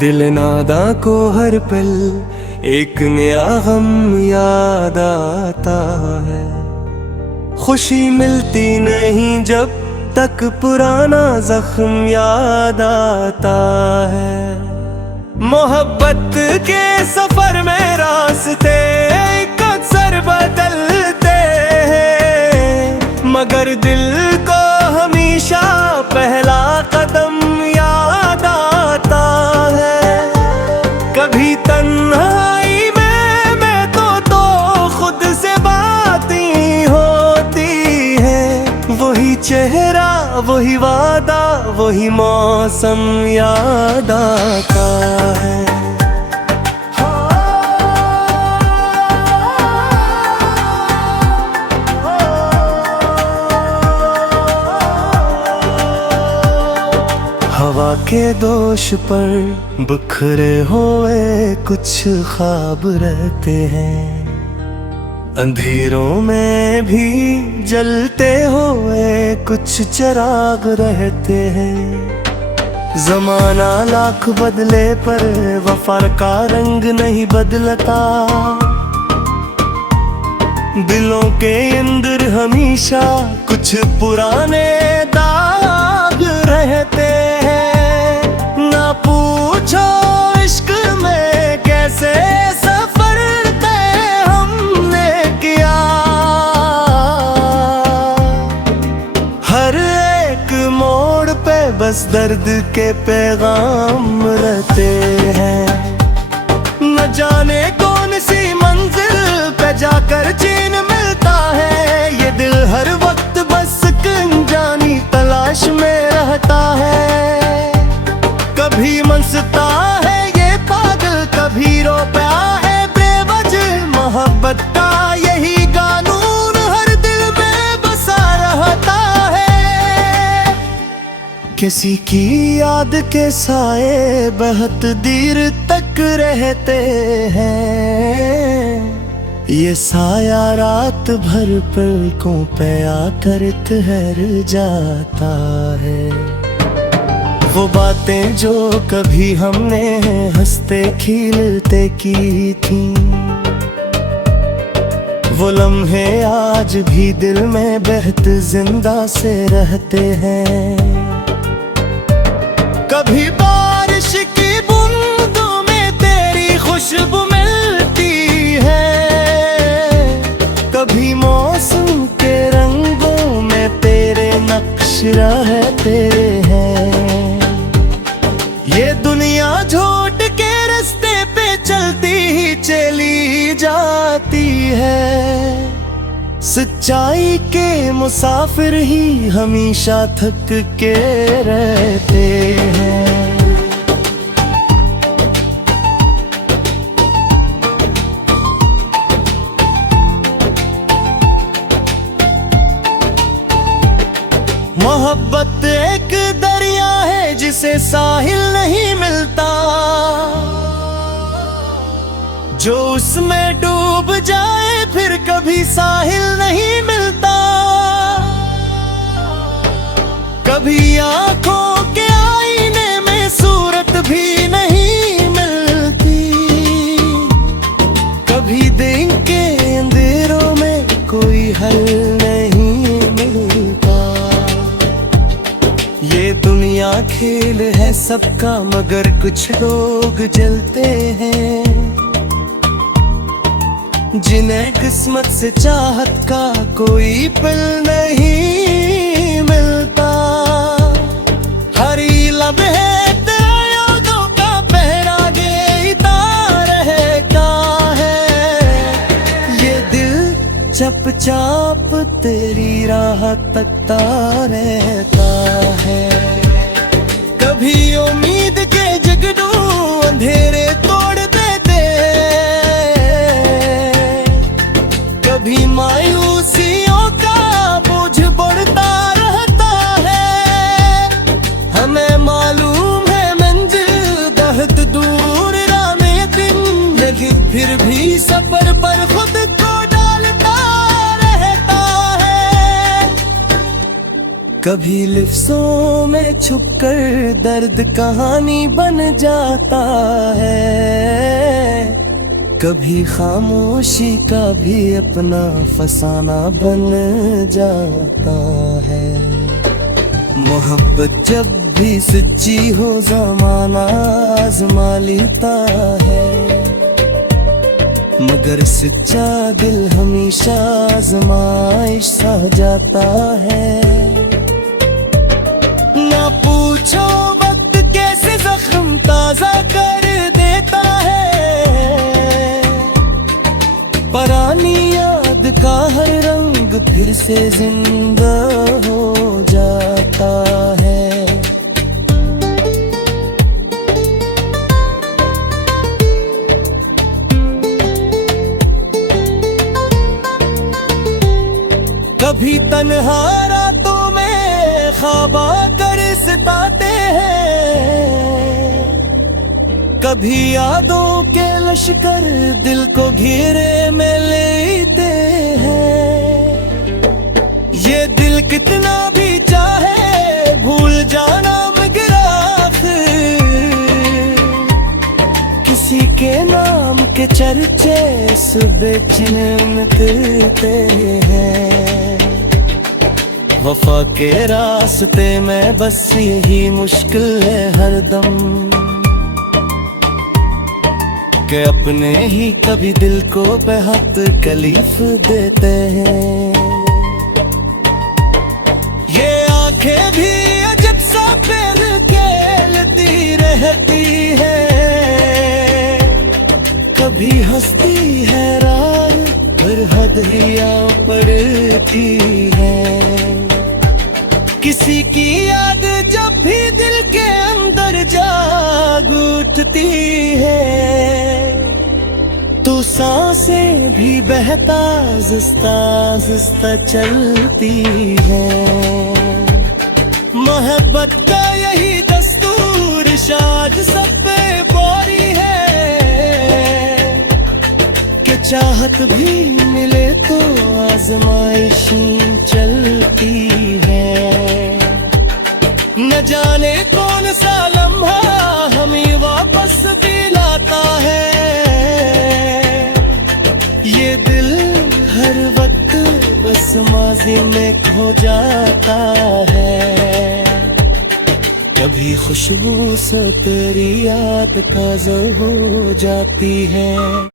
दिल नादा को हर पल एक नया गम याद आता है। खुशी मिलती नहीं जब तक पुराना जख्म याद आता है। मोहब्बत के सफर में रास्ते अक्सर बदलते हैं, मगर दिल को हमेशा पहला कदम याद आता है। कभी तन्हाई में मैं तो खुद से बातें होती है। वही चेहरा, वही वादा, वही मौसम याद आता है। हवा के दोष पर बिखरे हुए कुछ ख्वाब रहते हैं, अंधेरों में भी जलते हुए कुछ चिराग रहते हैं। जमाना लाख बदले पर वफा का रंग नहीं बदलता। दिलों के अंदर हमेशा कुछ पुराने दाग रहते हैं। ना पूछो इश्क में कैसे सफर तय हमने किया। हर एक मोड़ पे बस दर्द के पैगाम रहते हैं। न जाने कौन सी मंजिल पे जाकर चैन मिलता है। ये दिल हर वक्त बस अनजानी तलाश में रहता है। कभी मनसता है ये पागल, कभी रो पाया है बेवजह। मोहब्बत का यही कानून हर दिल में बसा रहता है। किसी की याद के साए बहुत देर तक रहते हैं। ये साया रात भर पलकों पे आकर ठहर जाता है। वो बातें जो कभी हमने हंसते खिलते की थी, वो लम्हे आज भी दिल में बहते जिंदा से रहते हैं। कभी बारिश की बूंदों में तेरी खुशबू मिलती है। कभी मौसम के रंगों में तेरे नक्श रहते हैं। ये दुनिया झूठ के रास्ते पे चलती ही चली जाती है। सच्चाई के मुसाफिर ही हमेशा थक के रहते हैं। मोहब्बत एक दरिया है जिसे साहिल नहीं मिलता। जो उसमें डूब जाए फिर कभी साहिल नहीं मिलता। कभी आंखों के आईने में सूरत भी नहीं मिलती। कभी दिन के अंधेरों में कोई हल नहीं मिलता। ये दुनिया खेल है सबका, मगर कुछ लोग जलते हैं। जिन्हें किस्मत से चाहत का कोई पल नहीं मिलता। हरी लम्हे तेरे यादों का पहरा गेता रहता है। ये दिल चुपचाप तेरी राह तकता रहता है। कभी उम्मीद के जगनू अंधेरे तोड़ देते, कभी मायूसियों का बोझ बढ़ता रहता है। हमें मालूम है मंजिल बहुत दूर राह दिन, लेकिन फिर भी सफर पर खुद को डालता रहता है। कभी लिफ्ज़ों में छुपकर दर्द कहानी बन जाता है, कभी खामोशी का भी अपना फसाना बन जाता है। मोहब्बत जब भी सच्ची हो ज़माना आज़मा लेता है, मगर सच्चा दिल हमेशा आज़माइश सह जाता है। ना पूछो वक्त कैसे जख्म ताज़ा कर देता है, पुरानी याद का हर रंग फिर से जिंदा हो जाता है। कभी तन्हा रातों में ख्वाब आकर सताते हैं, कभी यादों के लश्कर दिल को घेरे में लेते हैं। ये दिल कितना भी चाहे भूल जाना मगर आखिर किसी के नाम के चर्चे सुबह चिन्हते हैं। वफा के रास्ते में बस यही मुश्किल है हरदम, कि अपने ही कभी दिल को बेहद तकलीफ देते हैं। ये आंखें भी अजब सा खेल खेलती रहती है, कभी हंसती है रात पर हद हिया पड़ती है। किसी की याद जब भी दिल के अंदर जाग उठती है, तो सांसें भी बहता आहिस्ता चलती है। मोहब्बत का यही दस्तूर शायद सब पे बोरी है, कि चाहत भी मिले तो आजमाइशें चलती है। न जाने कौन सा लम्हा हमें वापस दिलाता है, ये दिल हर वक्त बस माजी में खो जाता है। कभी खुशबू से तेरी याद ताज़ा हो जाती है।